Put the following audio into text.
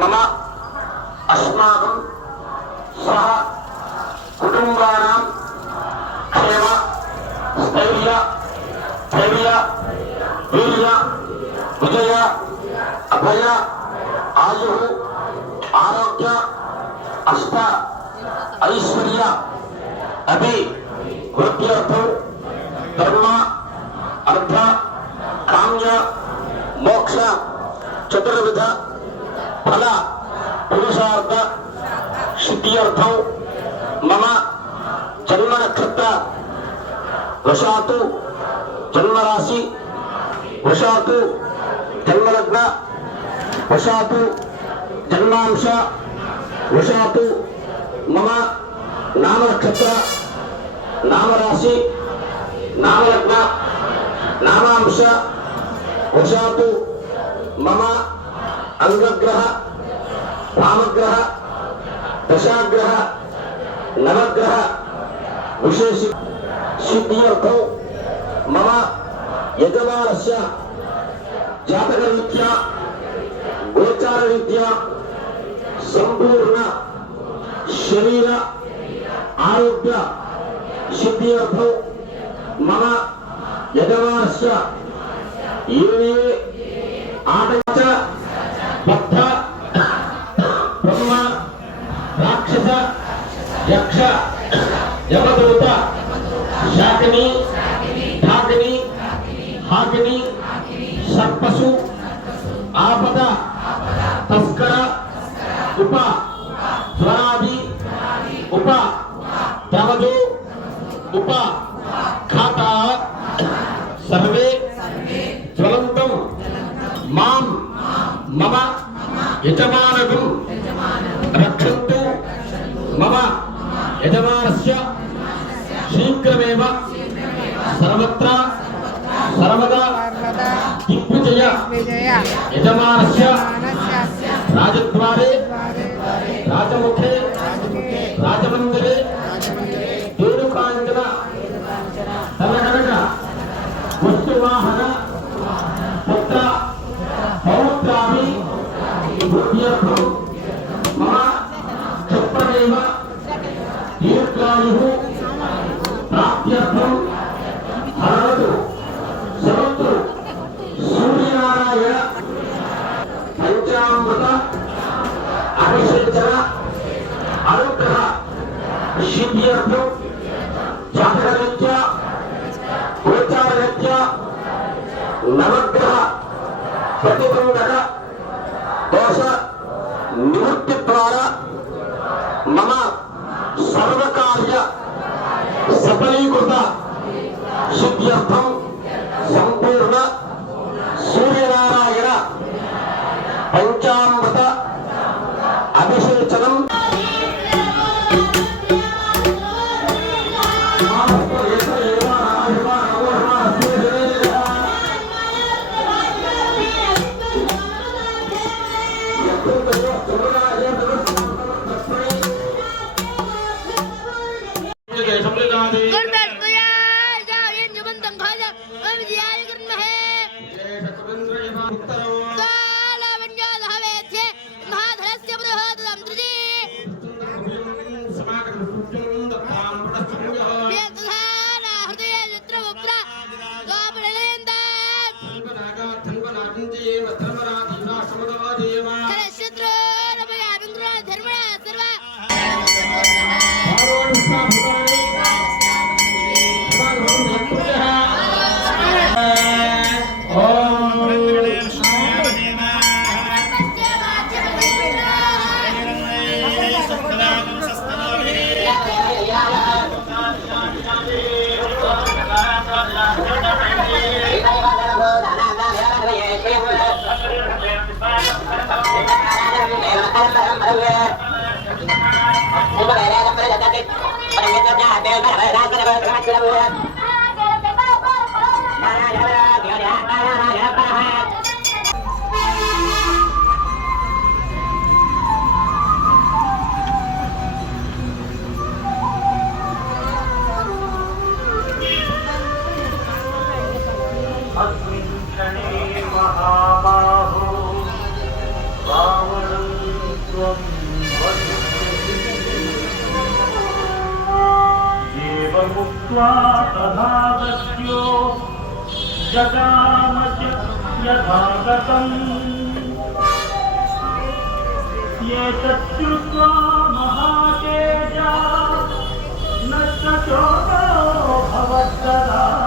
मम अस्माकं सह कुटुंबानां क्षेम स्थैर्य धैर्य वीर्य विजय अभय आयु आरोग्य अष्ट ऐश्वर्य अभि वृद्ध्यर्थं धर्म अर्थ काम्य मोक्ष चतुर्विध फल पुरुषार्थ सिद्ध्यर्थं मम जन्म नक्षत्र वशातु जन्म राशि वशातु जन्म लग्न वशातु जन्मांश वशातु मम नाम नक्षत्र नाम राशि नाम लग्न नामांश वशातु मम अंगग्रह वामग्रह दशाग्रह नवग्रह विशेष सिद्ध्यर्थं मम यजमानस्य जातकरीत्या गोचाररीत्या संपूर्ण शरीर आरोग्य सिद्ध्यर्थं मम यजमानस्य ये आटंच बद्ध ब्रह्म राक्षस यक्ष यमदूत शाकिनी ढाकिनी हाकिनी सर्पसु आपद तस्कर उप ज्वरादि उप प्रवजो उप खाता सर्वे ज्वलन्तं मां मम यजमानकं रक्षन्तु मम यजमानस्य शीघ्रमेव सर्वत्र सर्वदा दिग्विजय यजमानस्य राजद्वारे राजमुखे राजमन्दिरे देवकाञ्चन तलकनक वस्तुवाहन पुत्र पौत्राभि बुद्ध्यर्थं मम क्षिप्रमेव दीर्घायुः प्राप्त्यर्थं हरतु सर्वत्र सूर्यनारायण पंचामृत अभिषेचन अनुग्रह सिद्ध्यर्थं जातकरीत्या गोचाररीत्या नवग्रह प्रतिबंधक दोष निवृत्ति द्वारा मम सर्वकार्य सफलीकृत सिद्ध्यर्थं संपूर्ण सूर्यनारायण पंचामृत अभिषेचनम अस्मिन् क्षणे महाबाहो रावणं त्वं एवमुक्त्वा तथागत्यो जगाम च यथागतम् एतत् श्रुत्वा महातेजा न स शोको भवत्तदा